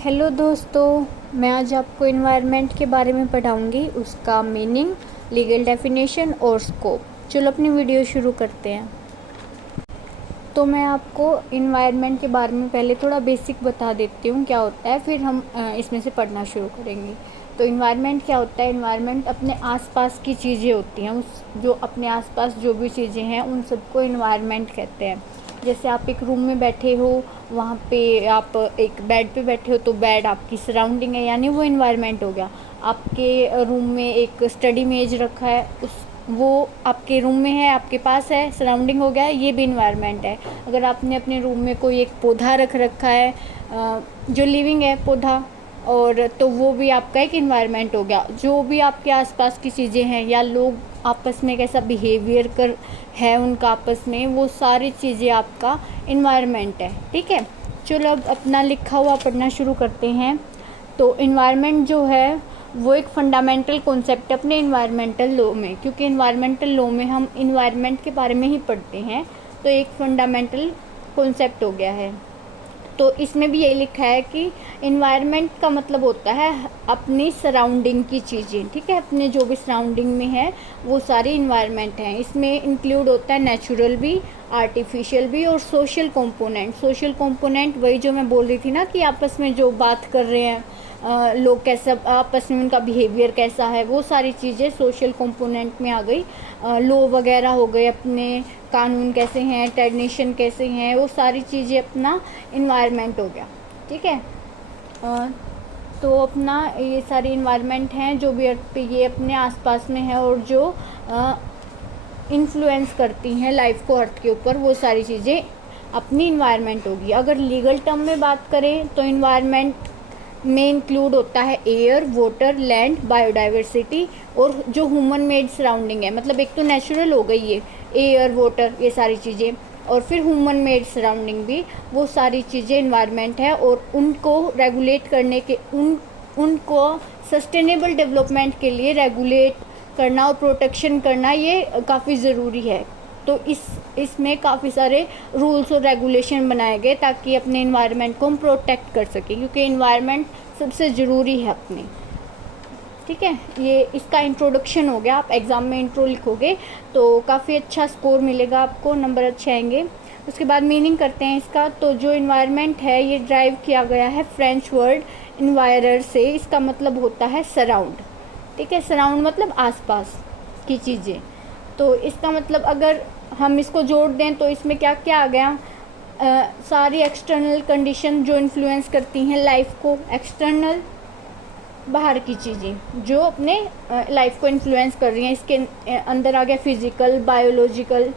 Hello दोस्तों, मैं आज आपको इन्वायरमेंट के बारे में पढ़ाऊँगी, उसका मीनिंग, लीगल डेफिनेशन और स्कोप। चलो अपनी वीडियो शुरू करते हैं। तो मैं आपको इन्वायरमेंट के बारे में पहले थोड़ा बेसिक बता देती हूँ क्या होता है, फिर हम इसमें से पढ़ना शुरू करेंगे। तो इन्वायरमेंट क्या होता है? इन्वायरमेंट अपने आसपास की चीज़ें होती हैं, उस जो अपने आसपास जो भी चीज़ें हैं उन सबको इन्वायरमेंट कहते हैं। जैसे आप एक रूम में बैठे हो, वहाँ पे आप एक बेड पे बैठे हो तो बेड आपकी सराउंडिंग है, यानी वो इन्वायरमेंट हो गया। आपके रूम में एक स्टडी मेज रखा है, उस वो आपके रूम में है, आपके पास है, सराउंडिंग हो गया है, ये भी इन्वायरमेंट है। अगर आपने अपने रूम में कोई एक पौधा रख रखा है जो लिविंग है पौधा, और तो वो भी आपका एक इन्वायरमेंट हो गया। जो भी आपके आसपास की चीज़ें हैं या लोग आपस में कैसा बिहेवियर कर है उनका आपस में, वो सारी चीज़ें आपका इन्वायरमेंट है। ठीक है, चलो अब अपना लिखा हुआ पढ़ना शुरू करते हैं। तो इन्वायरमेंट जो है वो एक फंडामेंटल कॉन्सेप्ट है अपने इन्वायरमेंटल लॉ में, क्योंकि इन्वायरमेंटल लॉ में हम इन्वायरमेंट के बारे में ही पढ़ते हैं, तो एक फंडामेंटल कॉन्सेप्ट हो गया है। तो इसमें भी यही लिखा है कि इन्वायरमेंट का मतलब होता है अपनी सराउंडिंग की चीज़ें। ठीक है, अपने जो भी सराउंडिंग में है वो सारी इन्वायरमेंट हैं। इसमें इंक्लूड होता है नेचुरल भी, आर्टिफिशियल भी और सोशल कंपोनेंट। सोशल कंपोनेंट वही जो मैं बोल रही थी ना कि आपस में जो बात कर रहे हैं लोग, कैसा आपस में उनका बिहेवियर कैसा है, वो सारी चीज़ें सोशल कंपोनेंट में आ गई। लॉ वगैरह हो गए, अपने कानून कैसे हैं, ट्रेडिशन कैसे हैं, वो सारी चीज़ें अपना इन्वायरमेंट हो गया। ठीक है, तो अपना ये सारी इन्वायरमेंट हैं जो भी अर्थ पे ये अपने आसपास में है और जो इन्फ्लुएंस करती हैं लाइफ को अर्थ के ऊपर, वो सारी चीज़ें अपनी इन्वायरमेंट होगी। अगर लीगल टर्म में बात करें तो इन्वायरमेंट में इंक्लूड होता है एयर, वाटर, लैंड, बायोडाइवर्सिटी और जो ह्यूमन मेड सराउंडिंग है। मतलब एक तो नेचुरल हो गई ये एयर, वाटर, ये सारी चीज़ें, और फिर ह्यूमन मेड सराउंडिंग भी, वो सारी चीज़ें इन्वायरमेंट है। और उनको रेगुलेट करने के उनको सस्टेनेबल डेवलपमेंट के लिए रेगुलेट करना और प्रोटेक्शन करना ये काफ़ी ज़रूरी है। तो इसमें काफ़ी सारे रूल्स और रेगुलेशन बनाए गए ताकि अपने इन्वायरमेंट को हम प्रोटेक्ट कर सकें, क्योंकि इन्वायरमेंट सबसे ज़रूरी है अपने। ठीक है, ये इसका इंट्रोडक्शन हो गया। आप एग्ज़ाम में इंट्रो लिखोगे तो काफ़ी अच्छा स्कोर मिलेगा आपको, नंबर अच्छे आएंगे। उसके बाद मीनिंग करते हैं इसका। तो जो इन्वायरमेंट है ये ड्राइव किया गया है फ्रेंच वर्ड इन्वायरर से। इसका मतलब होता है सराउंड। ठीक है, सराउंड मतलब आसपास की चीज़ें। तो इसका मतलब अगर हम इसको जोड़ दें तो इसमें क्या क्या आ गया, सारी एक्सटर्नल कंडीशन जो इन्फ्लुएंस करती हैं लाइफ को। एक्सटर्नल बाहर की चीज़ें जो अपने लाइफ को इन्फ्लुएंस कर रही हैं, इसके अंदर आ गया फिज़िकल, बायोलॉजिकल,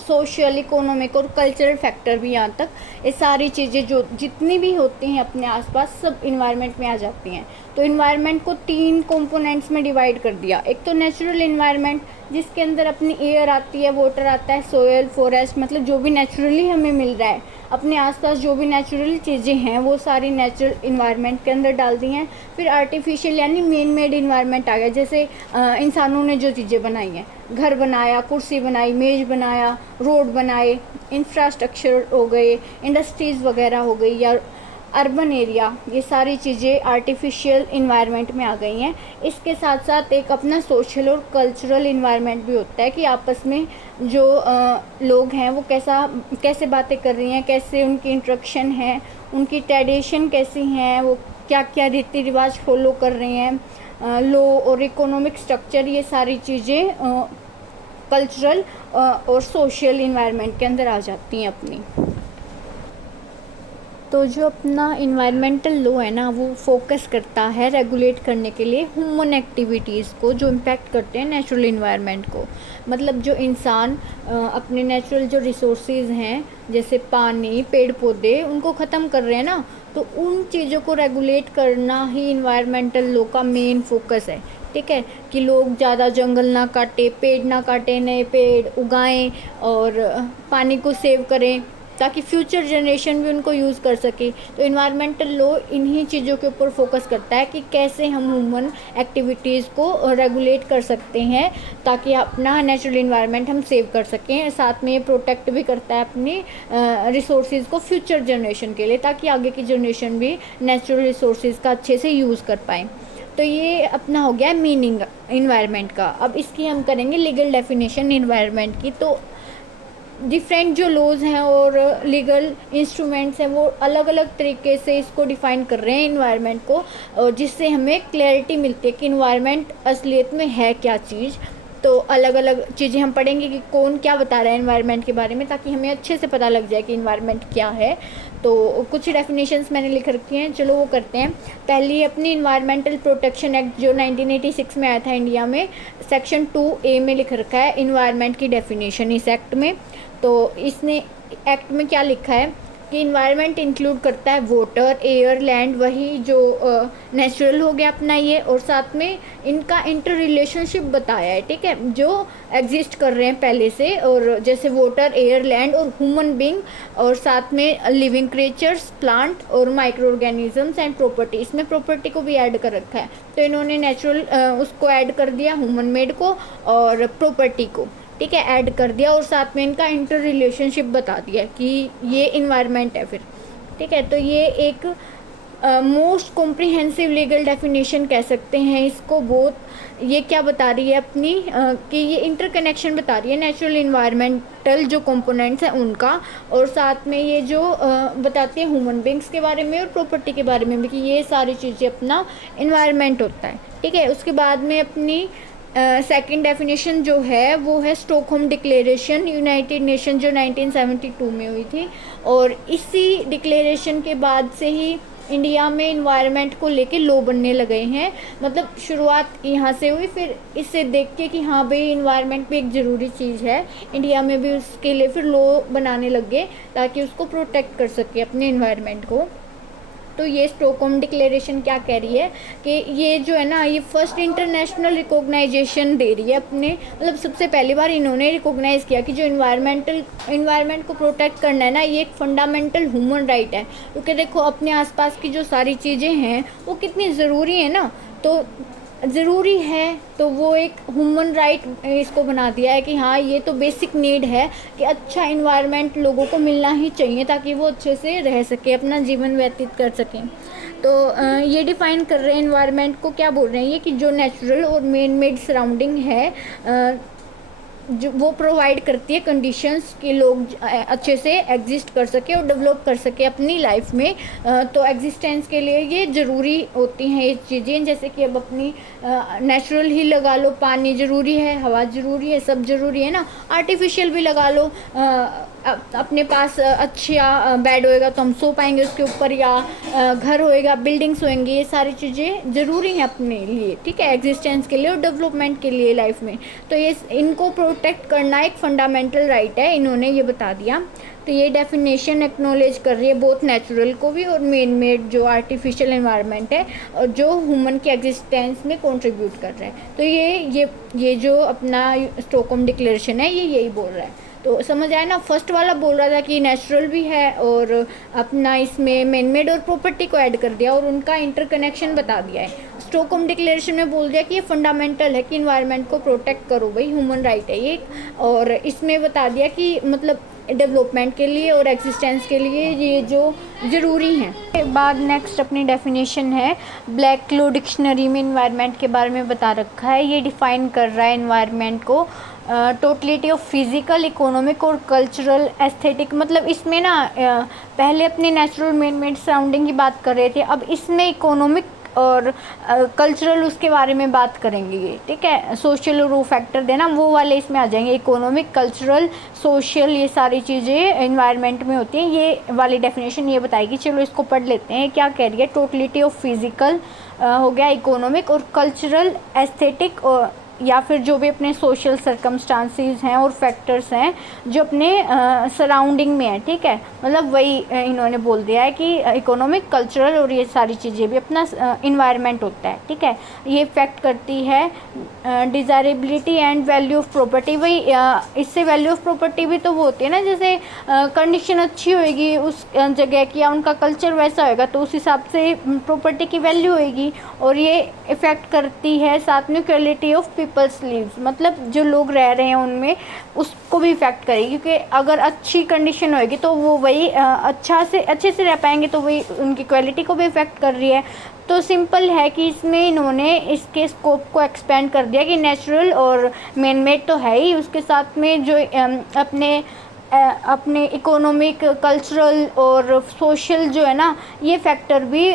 सोशल, इकोनॉमिक और कल्चरल फैक्टर भी। यहाँ तक ये सारी चीज़ें जो जितनी भी होती हैं अपने आसपास, सब इन्वायरमेंट में आ जाती हैं। तो इन्वायरमेंट को 3 कंपोनेंट्स में डिवाइड कर दिया। एक तो नेचुरल इन्वायरमेंट, जिसके अंदर अपनी एयर आती है, वाटर आता है, सोयल, फॉरेस्ट, मतलब जो भी नेचुरली हमें मिल रहा है अपने आसपास, जो भी नेचुरल चीज़ें हैं वो सारी नेचुरल इन्वायरमेंट के अंदर डाल दी हैं। फिर आर्टिफिशियल यानी मैन मेड इन्वायरमेंट आ गया, जैसे इंसानों ने जो चीज़ें बनाई हैं, घर बनाया, कुर्सी बनाई, मेज बनाया, रोड बनाए, इंफ्रास्ट्रक्चर हो गए, इंडस्ट्रीज़ वगैरह हो गई, या अर्बन एरिया, ये सारी चीज़ें आर्टिफिशियल इन्वायरमेंट में आ गई हैं। इसके साथ साथ एक अपना सोशल और कल्चरल इन्वायरमेंट भी होता है कि आपस में जो लोग हैं वो कैसे बातें कर रही हैं, कैसे उनकी इंटरेक्शन है, उनकी ट्रेडिशन कैसी हैं, वो क्या क्या रीति रिवाज फॉलो कर रहे हैं, लॉ और इकोनॉमिक स्ट्रक्चर, ये सारी चीज़ें कल्चरल और सोशल इन्वायरमेंट के अंदर आ जाती हैं अपनी। तो जो अपना इन्वायरमेंटल लॉ है ना, वो फोकस करता है रेगुलेट करने के लिए ह्यूमन एक्टिविटीज़ को जो इम्पेक्ट करते हैं नेचुरल इन्वायरमेंट को। मतलब जो इंसान अपने नेचुरल जो रिसोर्सेज हैं, जैसे पानी, पेड़ पौधे, उनको ख़त्म कर रहे हैं ना, तो उन चीज़ों को रेगुलेट करना ही इन्वायरमेंटल लॉ का मेन फोकस है। ठीक है, कि लोग ज़्यादा जंगल ना काटें, पेड़ ना काटें, नए पेड़ उगाएं और पानी को सेव करें। ताकि फ्यूचर जनरेशन भी उनको यूज़ कर सके। तो इन्वायरमेंटल लॉ इन्हीं चीज़ों के ऊपर फोकस करता है कि कैसे हम ह्यूमन एक्टिविटीज़ को रेगुलेट कर सकते हैं ताकि अपना नेचुरल इन्वायरमेंट हम सेव कर सकें। साथ में ये प्रोटेक्ट भी करता है अपनी रिसोर्सेज को फ्यूचर जनरेशन के लिए, ताकि आगे की जनरेशन भी नेचुरल रिसोर्सेज का अच्छे से यूज़ कर पाएँ। तो ये अपना हो गया मीनिंग इन्वायरमेंट का। अब इसकी हम करेंगे लीगल डेफिनेशन इन्वायरमेंट की। तो डिफरेंट जो लॉज हैं और लीगल इंस्ट्रूमेंट्स हैं वो अलग अलग तरीके से इसको डिफ़ाइन कर रहे हैं इन्वायरमेंट को, और जिससे हमें क्लैरिटी मिलती है कि इन्वायरमेंट असलियत में है क्या चीज़। तो अलग अलग चीज़ें हम पढ़ेंगे कि कौन क्या बता रहा है इन्वायरमेंट के बारे में, ताकि हमें अच्छे से पता लग जाए कि इन्वायरमेंट क्या है। तो कुछ डेफिनेशंस मैंने लिख रखी हैं, चलो वो करते हैं। पहली अपनी इन्वायरमेंटल प्रोटेक्शन एक्ट जो 1986 में आया था इंडिया में, सेक्शन 2A में लिख रखा है इन्वायरमेंट की डेफिनेशन इस एक्ट में। तो इसने एक्ट में क्या लिखा है कि इन्वायरमेंट इंक्लूड करता है वाटर, एयर, लैंड, वही जो नेचुरल हो गया अपना ये, और साथ में इनका इंटर रिलेशनशिप बताया है, ठीक है, जो एग्जिस्ट कर रहे हैं पहले से, और जैसे वाटर, एयर, लैंड और ह्यूमन बींग, और साथ में लिविंग क्रिएचर्स, प्लांट और माइक्रो ऑर्गेनिजम्स एंड प्रॉपर्टी। इसमें प्रॉपर्टी को भी ऐड कर रखा है, तो इन्होंने नेचुरल उसको ऐड कर दिया, ह्यूमन मेड को और प्रॉपर्टी को, ठीक है, ऐड कर दिया, और साथ में इनका इंटर रिलेशनशिप बता दिया कि ये इन्वायरमेंट है फिर, ठीक है। तो ये एक मोस्ट कॉम्प्रिहेंसिव लीगल डेफिनेशन कह सकते हैं इसको। बहुत ये क्या बता रही है अपनी कि ये इंटरकनेक्शन बता रही है नेचुरल इन्वायरमेंटल जो कंपोनेंट्स हैं उनका, और साथ में ये जो बताती है ह्यूमन बींग्स के बारे में और प्रॉपर्टी के बारे में भी, कि ये सारी चीज़ें अपना इन्वायरमेंट होता है, ठीक है। उसके बाद में अपनी सेकंड डेफिनेशन जो है वो है स्टॉकहोम डिक्लेरेशन यूनाइटेड नेशन जो 1972 में हुई थी, और इसी डिक्लेरेशन के बाद से ही इंडिया में इन्वायरमेंट को लेके लॉ बनने लगे हैं। मतलब शुरुआत यहाँ से हुई, फिर इससे देख के कि हाँ भाई इन्वायरमेंट भी एक ज़रूरी चीज़ है, इंडिया में भी उसके लिए फिर लॉ बनाने लग गए ताकि उसको प्रोटेक्ट कर सके अपने इन्वायरमेंट को। तो ये स्टॉकहोम डिक्लेरेशन क्या कह रही है कि ये जो है ना, ये फर्स्ट इंटरनेशनल रिकॉग्नाइजेशन दे रही है अपने, मतलब सबसे पहली बार इन्होंने रिकॉग्नाइज़ किया कि जो इन्वायरमेंट को प्रोटेक्ट करना है ना, ये एक फंडामेंटल ह्यूमन राइट है। क्योंकि देखो अपने आसपास की जो सारी चीज़ें हैं वो कितनी ज़रूरी है ना, तो ज़रूरी है तो वो एक ह्यूमन राइट इसको बना दिया है कि हाँ ये तो बेसिक नीड है कि अच्छा इन्वायरमेंट लोगों को मिलना ही चाहिए ताकि वो अच्छे से रह सके, अपना जीवन व्यतीत कर सकें। तो ये डिफ़ाइन कर रहे हैं इन्वायरमेंट को, क्या बोल रहे हैं ये कि जो नेचुरल और मैन मेड सराउंडिंग है जो वो प्रोवाइड करती है कंडीशंस कि लोग अच्छे से एग्जिस्ट कर सके और डेवलप कर सके अपनी लाइफ में। तो एग्जिस्टेंस के लिए ये ज़रूरी होती हैं ये चीज़ें, जैसे कि अब अपनी नेचुरल ही लगा लो, पानी ज़रूरी है, हवा ज़रूरी है, सब ज़रूरी है ना। आर्टिफिशियल भी लगा लो, अपने पास अच्छा बेड होएगा तो हम सो पाएंगे उसके ऊपर, या घर होएगा, बिल्डिंग्स होंगी, ये सारी चीज़ें ज़रूरी हैं अपने लिए, ठीक है, एग्जिस्टेंस के लिए और डेवलपमेंट के लिए लाइफ में। तो ये इनको प्रोटेक्ट करना एक फंडामेंटल राइट है, इन्होंने ये बता दिया। तो ये डेफिनेशन एक्नॉलेज कर रही है बहुत नेचुरल को भी और मैन मेड जो आर्टिफिशियल एनवायरनमेंट है और जो ह्यूमन के एग्जिस्टेंस में कंट्रीब्यूट कर रहा है। तो ये जो अपना स्टॉकहोम डिक्लेरेशन है ये यही बोल रहा है। तो समझ आया ना, फर्स्ट वाला बोल रहा था कि नेचुरल भी है और अपना इसमें मैन मेड और प्रॉपर्टी को ऐड कर दिया और उनका इंटरकनेक्शन बता दिया है। स्टॉकहोम डिक्लेरेशन में बोल दिया कि ये फंडामेंटल है कि इन्वायरमेंट को प्रोटेक्ट करो, भाई ह्यूमन राइट है ये। और इसमें बता दिया कि मतलब डेवलपमेंट के लिए और एग्जिस्टेंस के लिए ये जो ज़रूरी हैं। बाद नेक्स्ट अपनी डेफिनेशन है, ब्लैक लो डिक्शनरी में इन्वायरमेंट के बारे में बता रखा है। ये डिफ़ाइन कर रहा है इन्वायरमेंट को टोटलिटी ऑफ फिज़िकल, इकोनॉमिक और कल्चरल एस्थेटिक। मतलब इसमें ना पहले अपने नेचुरल मैन मेड सराउंडिंग की बात कर रहे थे, अब इसमें इकोनॉमिक और कल्चरल उसके बारे में बात करेंगे ये, ठीक है। सोशल और वो फैक्टर देना वो वाले इसमें आ जाएंगे, इकोनॉमिक, कल्चरल, सोशल, ये सारी चीज़ें एनवायरनमेंट में होती हैं। ये वाली डेफिनेशन ये बताएगी। चलो इसको पढ़ लेते हैं, क्या कह रही है। टोटलिटी ऑफ फिज़िकल हो गया, इकोनॉमिक और कल्चरल, एस्थेटिक और या फिर जो भी अपने सोशल सर्कमस्टांसिस हैं और फैक्टर्स हैं जो अपने सराउंडिंग में है, ठीक है। मतलब वही इन्होंने बोल दिया है कि इकोनॉमिक, कल्चरल और ये सारी चीज़ें भी अपना इन्वायरमेंट होता है, ठीक है। ये इफेक्ट करती है डिज़ायरेबिलिटी एंड वैल्यू ऑफ प्रॉपर्टी। वही इससे वैल्यू ऑफ प्रॉपर्टी भी तो वो होती है ना, जैसे कंडीशन अच्छी होएगी उस जगह की या उनका कल्चर वैसा होएगा तो उस हिसाब से प्रॉपर्टी की वैल्यू होएगी। और ये इफ़ेक्ट करती है साथ में क्वालिटी ऑफ पीपल्स लिव्स, मतलब जो लोग रह रहे हैं उनमें उसको भी इफ़ेक्ट करेगी, क्योंकि अगर अच्छी कंडीशन होएगी तो वो वही अच्छे से रह पाएंगे, तो वही उनकी क्वालिटी को भी इफ़ेक्ट कर रही है। तो सिंपल है कि इसमें इन्होंने इसके स्कोप को एक्सपेंड कर दिया कि नेचुरल और मैन मेड तो है ही, उसके साथ में जो अपने इकोनॉमिक, कल्चरल और सोशल जो है ना, ये फैक्टर भी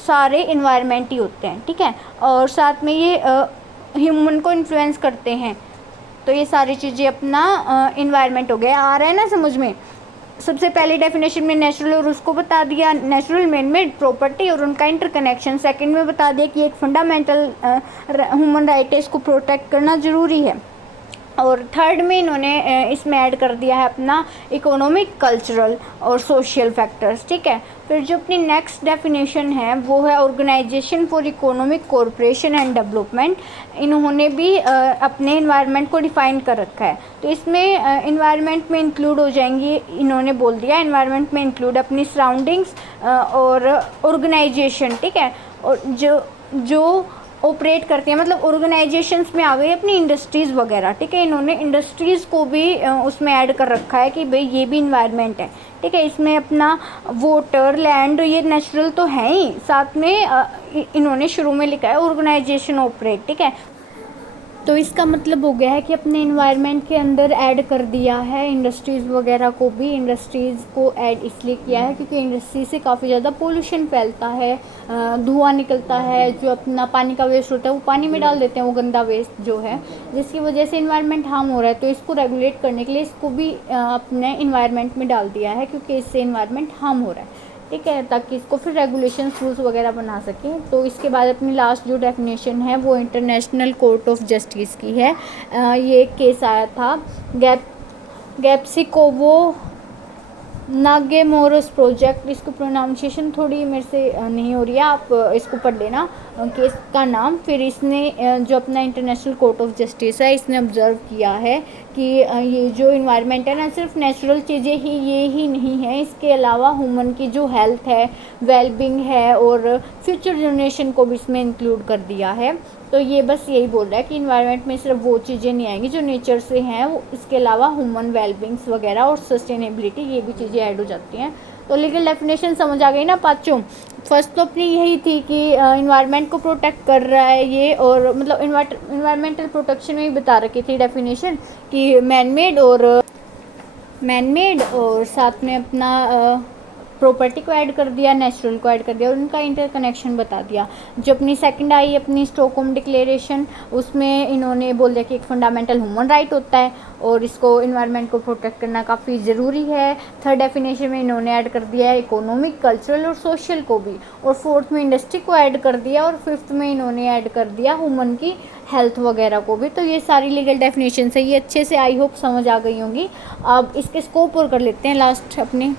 सारे इन्वायरमेंट ही होते हैं, ठीक है। और साथ में ये ह्यूमन को इन्फ्लुएंस करते हैं। तो ये सारी चीज़ें अपना इन्वायरमेंट हो गया। आ रहा है ना समझ में? सबसे पहली डेफिनेशन में नेचुरल और उसको बता दिया, नेचुरल, मैन मेड, प्रॉपर्टी और उनका इंटरकनेक्शन। सेकंड में बता दिया कि एक फंडामेंटल ह्यूमन राइट है, इसको प्रोटेक्ट करना ज़रूरी है। और थर्ड में इन्होंने इसमें ऐड कर दिया है अपना इकोनॉमिक, कल्चरल और सोशल फैक्टर्स, ठीक है। फिर जो अपनी नेक्स्ट डेफिनेशन है वो है organisation for economic cooperation and development. इन्होंने भी अपने इन्वायरमेंट को डिफ़ाइन कर रखा है। तो इसमें इन्वायरमेंट में इंक्लूड हो जाएंगी, इन्होंने बोल दिया इन्वायरमेंट में इंक्लूड अपनी सराउंडिंग्स और ऑर्गेनाइजेशन, ठीक है। और जो ऑपरेट करते हैं, मतलब ऑर्गेनाइजेशंस में आ गई अपनी इंडस्ट्रीज़ वगैरह, ठीक है। इन्होंने इंडस्ट्रीज़ को भी उसमें ऐड कर रखा है कि भाई ये भी इन्वायरमेंट है, ठीक है। इसमें अपना वाटर, लैंड, ये नेचुरल तो है ही, साथ में इन्होंने शुरू में लिखा है ऑर्गेनाइजेशन ऑपरेट, ठीक है। तो इसका मतलब हो गया है कि अपने इन्वायरमेंट के अंदर ऐड कर दिया है इंडस्ट्रीज़ वगैरह को भी। इंडस्ट्रीज़ को ऐड इसलिए किया है क्योंकि इंडस्ट्री से काफ़ी ज़्यादा पोल्यूशन फैलता है, धुआं निकलता है, जो अपना पानी का वेस्ट होता है वो पानी में डाल देते हैं, वो गंदा वेस्ट जो है, जिसकी वजह से इन्वायरमेंट हार्म हो रहा है। तो इसको रेगुलेट करने के लिए इसको भी अपने इन्वायरमेंट में डाल दिया है, क्योंकि इससे इन्वायरमेंट हार्म हो रहा है, ठीक है, ताकि इसको फिर रेगुलेशन रूल्स वगैरह बना सकें। तो इसके बाद अपनी लास्ट जो डेफिनेशन है वो इंटरनेशनल कोर्ट ऑफ जस्टिस की है। ये एक केस आया था गैप्सिकोवो नागेमोरस प्रोजेक्ट, इसको प्रोनाउंसिएशन थोड़ी मेरे से नहीं हो रही है, आप इसको पढ़ लेना केस का नाम। फिर इसने जो अपना इंटरनेशनल कोर्ट ऑफ जस्टिस है, इसने ऑब्ज़र्व किया है कि ये जो इन्वायरमेंट है ना, सिर्फ नेचुरल चीज़ें ही ये ही नहीं है, इसके अलावा ह्यूमन की जो हेल्थ है, वेलबींग है और फ्यूचर जनरेशन को भी इसमें इंक्लूड कर दिया है। तो ये बस यही बोल रहा है कि इन्वायरमेंट में सिर्फ वो चीज़ें नहीं आएंगी जो नेचर से हैं, वो इसके अलावा ह्यूमन वेलबींग्स वगैरह और सस्टेनेबिलिटी, ये भी चीज़ें ऐड हो जाती हैं। तो लीगल डेफिनेशन समझ आ गई ना पाँचों। फर्स्ट तो अपनी यही थी कि इन्वायरमेंट को प्रोटेक्ट कर रहा है ये, और मतलब इन्वायरमेंटल प्रोटेक्शन में ही बता रखी थी डेफिनेशन कि मैन मेड और साथ में अपना प्रॉपर्टी को ऐड कर दिया, नेचुरल को ऐड कर दिया और उनका इंटरकनेक्शन बता दिया। जो अपनी सेकंड आई अपनी स्टॉकहोम डिक्लेरेशन, उसमें इन्होंने बोल दिया कि एक फंडामेंटल ह्यूमन राइट होता है और इसको इन्वायरमेंट को प्रोटेक्ट करना काफ़ी ज़रूरी है। थर्ड डेफिनेशन में इन्होंने ऐड कर दिया है इकोनॉमिक, कल्चरल और सोशल को भी, और फोर्थ में इंडस्ट्री को ऐड कर दिया, और फिफ्थ में इन्होंने ऐड कर दिया ह्यूमन की हेल्थ वगैरह को भी। तो ये सारी लीगल डेफिनेशन है, ये अच्छे से आई होप समझ आ गई होंगी। अब इसके स्कोप और कर लेते हैं लास्ट अपने।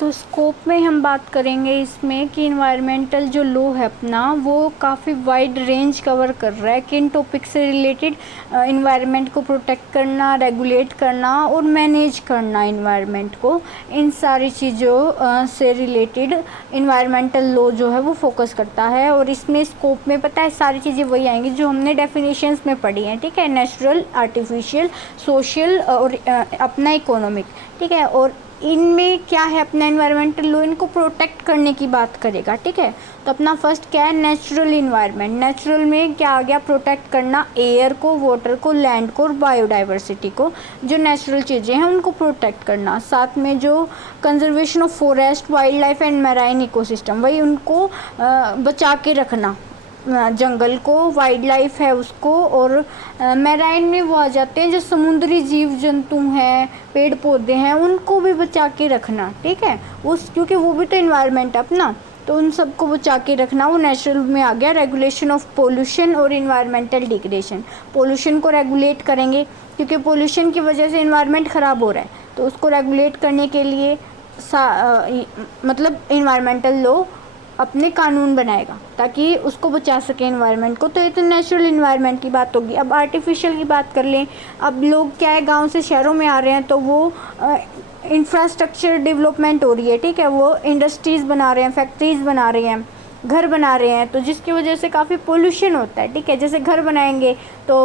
तो स्कोप में हम बात करेंगे इसमें कि इन्वायरमेंटल जो लॉ है अपना वो काफ़ी वाइड रेंज कवर कर रहा है। किन टॉपिक से रिलेटेड? इन्वायरमेंट को प्रोटेक्ट करना, रेगुलेट करना और मैनेज करना इन्वायरमेंट को, इन सारी चीज़ों से रिलेटेड इन्वायरमेंटल लॉ जो है वो फोकस करता है। और इसमें स्कोप में पता है सारी चीज़ें वही आएंगी जो हमने डेफिनेशंस में पढ़ी हैं, ठीक है। नेचुरल, आर्टिफिशियल, सोशल और अपना इकोनॉमिक, ठीक है। और इनमें क्या है, अपना इन्वायरमेंटल लॉ इनको प्रोटेक्ट करने की बात करेगा, ठीक है। तो अपना फर्स्ट क्या है, नेचुरल इन्वायरमेंट। नेचुरल में क्या आ गया, प्रोटेक्ट करना एयर को, वाटर को, लैंड को और बायोडाइवर्सिटी को, जो नेचुरल चीज़ें हैं उनको प्रोटेक्ट करना। साथ में जो conservation of forest, wild life and marine ecosystem, वही उनको बचा के रखना, जंगल को, वाइल्ड लाइफ है उसको, और मैराइन में वो आ जाते हैं जो समुद्री जीव जंतु हैं, पेड़ पौधे हैं, उनको भी बचा के रखना, ठीक है, क्योंकि वो भी तो इन्वायरमेंट है अपना। तो उन सबको बचा के रखना वो नेचुरल में आ गया। रेगुलेशन ऑफ पोल्यूशन और इन्वायरमेंटल डिग्रेडेशन, पोल्यूशन को रेगुलेट करेंगे क्योंकि पोल्यूशन की वजह से इन्वायरमेंट ख़राब हो रहा है, तो उसको रेगुलेट करने के लिए मतलब इन्वायरमेंटल लॉ अपने कानून बनाएगा ताकि उसको बचा सके इन्वायरमेंट को। तो ये तो नेचुरल इन्वायरमेंट की बात होगी। अब आर्टिफिशियल की बात कर लें। अब लोग क्या है, गांव से शहरों में आ रहे हैं, तो वो इंफ्रास्ट्रक्चर डेवलपमेंट हो रही है, ठीक है, वो इंडस्ट्रीज़ बना रहे हैं, फैक्ट्रीज़ बना रहे हैं, घर बना रहे हैं, तो जिसकी वजह से काफ़ी पोल्यूशन होता है, ठीक है। जैसे घर बनाएंगे तो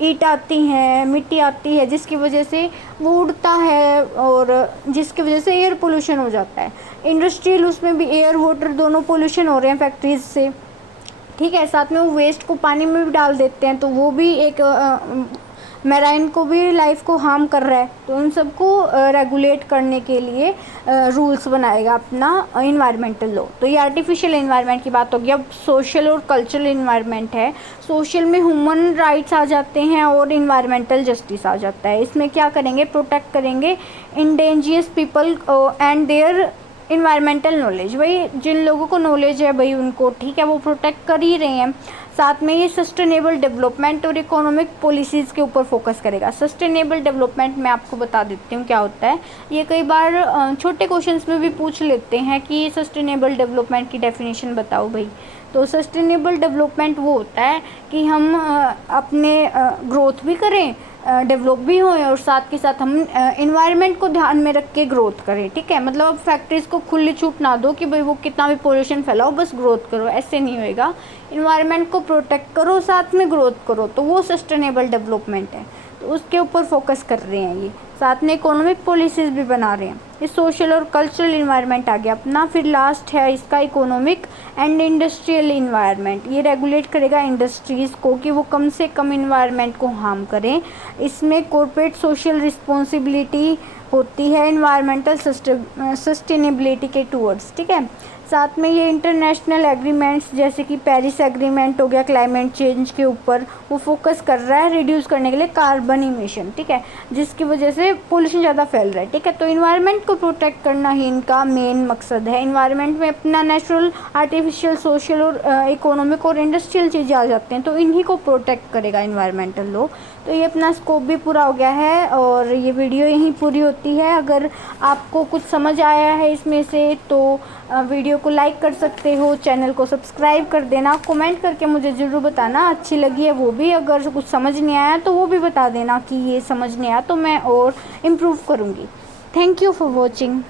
ईंट आती हैं, मिट्टी आती है, जिसकी वजह से वो उड़ता है और जिसकी वजह से एयर पोल्यूशन हो जाता है। इंडस्ट्रियल उसमें भी एयर वाटर दोनों पोल्यूशन हो रहे हैं फैक्ट्रीज से, ठीक है। साथ में वो वेस्ट को पानी में भी डाल देते हैं, तो वो भी एक मैराइन को भी लाइफ को हार्म कर रहा है। तो उन सबको रेगुलेट करने के लिए रूल्स बनाएगा अपना इन्वायरमेंटल लॉ। तो ये आर्टिफिशियल इन्वायरमेंट की बात होगी। अब सोशल और कल्चरल इन्वायरमेंट है। सोशल में ह्यूमन राइट्स आ जाते हैं और इन्वायरमेंटल जस्टिस आ जाता है। इसमें क्या करेंगे, प्रोटेक्ट करेंगे indigenous people and their environmental knowledge. भाई जिन लोगों को नॉलेज है भाई उनको, ठीक है, वो प्रोटेक्ट कर ही रहे हैं। साथ में ये सस्टेनेबल डेवलपमेंट और इकोनॉमिक पॉलिसीज़ के ऊपर फोकस करेगा। सस्टेनेबल डेवलपमेंट मैं आपको बता देती हूँ क्या होता है। ये कई बार छोटे क्वेश्चंस में भी पूछ लेते हैं कि सस्टेनेबल डेवलपमेंट की डेफिनेशन बताओ भाई। तो सस्टेनेबल डेवलपमेंट वो होता है कि हम अपने ग्रोथ भी करें, डेवलप भी हों और साथ के साथ हम इन्वायरमेंट को ध्यान में रख के ग्रोथ करें, ठीक है। मतलब अब फैक्ट्रीज़ को खुली छूट ना दो कि भाई वो कितना भी पोल्यूशन फैलाओ, बस ग्रोथ करो, ऐसे नहीं होएगा। इन्वायरमेंट को प्रोटेक्ट करो, साथ में ग्रोथ करो, तो वो सस्टेनेबल डेवलपमेंट है। तो उसके ऊपर फोकस कर रहे हैं ये। साथ में इकोनॉमिक पॉलिसीज़ भी बना रहे हैं। ये सोशल और कल्चरल इन्वायरमेंट आ गया अपना। फिर लास्ट है इसका इकोनॉमिक एंड इंडस्ट्रियल इन्वायरमेंट। ये रेगुलेट करेगा इंडस्ट्रीज़ को कि वो कम से कम इन्वायरमेंट को हार्म करें। इसमें कॉर्पोरेट सोशल रिस्पॉन्सिबिलिटी होती है इन्वायरमेंटल सस्टेनेबिलिटी के टूवर्ड्स, ठीक है। साथ में ये इंटरनेशनल एग्रीमेंट्स जैसे कि पेरिस एग्रीमेंट हो गया क्लाइमेट चेंज के ऊपर, वो फोकस कर रहा है रिड्यूस करने के लिए कार्बन इमिशन, ठीक है, जिसकी वजह से पोल्यूशन ज़्यादा फैल रहा है, ठीक है। तो इन्वायरमेंट को प्रोटेक्ट करना ही इनका मेन मकसद है। इन्वायरमेंट में अपना नेचुरल, आर्टिफिशियल, सोशल और इकोनॉमिक और इंडस्ट्रियल चीज़ें आ जाते हैं, तो इन्हीं को प्रोटेक्ट करेगा इन्वायरमेंटल लॉ। तो ये अपना स्कोप भी पूरा हो गया है और ये वीडियो यहीं पूरी होती है। अगर आपको कुछ समझ आया है इसमें से तो वीडियो को लाइक कर सकते हो, चैनल को सब्सक्राइब कर देना, कमेंट करके मुझे ज़रूर बताना अच्छी लगी है वो भी। अगर कुछ समझ नहीं आया तो वो भी बता देना कि ये समझ नहीं आया, तो मैं और इम्प्रूव करूँगी। Thank you for watching.